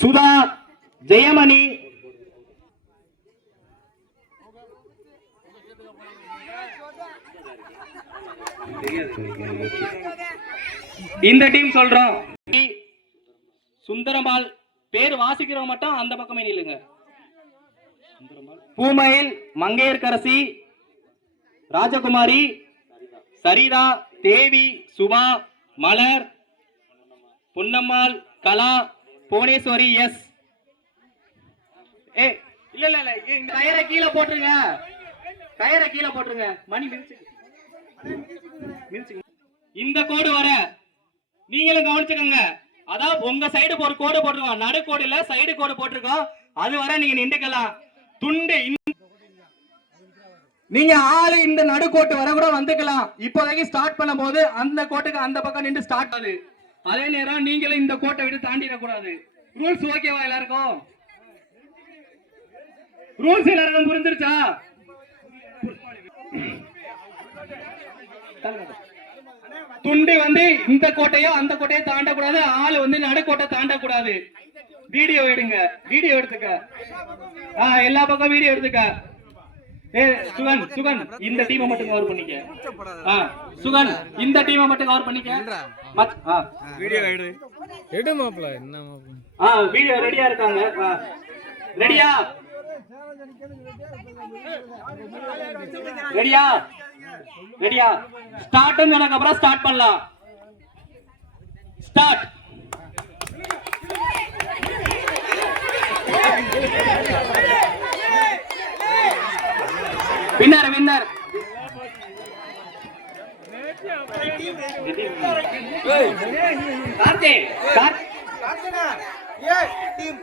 சுதா, ஜெயமணி, இந்த டீம் சொல்றோம். சுந்தரம்பாள் பேர் வாசிக்கிறவங்க மட்டும் அந்த பக்கமே நில்லுங்க. பூமயில், மங்கையர்கரசி, ராஜகுமாரி, சரிதா, தேவி, சுபா, மலர், பொன்னம்மாள், கலா, புவனேஸ்வரி. எஸ். இல்ல இல்ல இல்ல, கயிறை கீழே போட்டுருங்க, கயிறை கீழே போட்டுருங்க. மணி மிதிச்சு இந்த கோடு வர நீங்களும் கவனிச்சுக்கோங்க. அதான் உங்க சைடு ஒரு கோடு போட்டிருக்கோம், நடு கோடு இல்ல, சைடு கோடு போட்டிருக்கோம். அது வர நீங்க நின்றுக்கலாம். துண்டு நீங்க ஆளு இந்த நடுக்கோட்டு வர கூட வந்துக்கலாம். இப்போதைக்கு ஸ்டார்ட் பண்ணும் போது அந்த கோட்டுக்கு அந்த பக்கம் நின்று ஸ்டார்ட் ஆகுது. அதே நேரம் நீங்களும் இந்த கோட்டை விட்டு தாண்டிடக்கூடாது. ரூல்ஸ் ஓகேவா எல்லாருக்கும்? ரூல்ஸ் எல்லாருக்கும் புரிஞ்சிருச்சா? துண்டு வந்து இந்த கோட்டையோ அந்த கோட்டையோ தாண்டக்கூடாது. ஆளு வந்து நடுக்கோட்டை தாண்டக்கூடாது. வீடியோ எடுங்க, வீடியோ எடுத்துக்க. எல்லா பக்கம் வீடியோ எடுத்துக்க. சுகன், சுகன் இந்த டீமை மட்டும் கவர் பண்ணிக்க. சுகன் இந்த டீமை மட்டும் கவர் பண்ணிக்க. வீடியோ எடு, எடு மாப்ள. என்ன மாப்ள? வீடியோ ரெடியா இருக்காங்க. ரெடியா? ரெடியா? ரெடியா? ஸ்டார்ட் எனக்கு அப்புறம் ஸ்டார்ட் பண்ணலாம். ஸ்டார்ட். Winner, winner. கார்த்திக், கார்த்தினா ஏ டீம்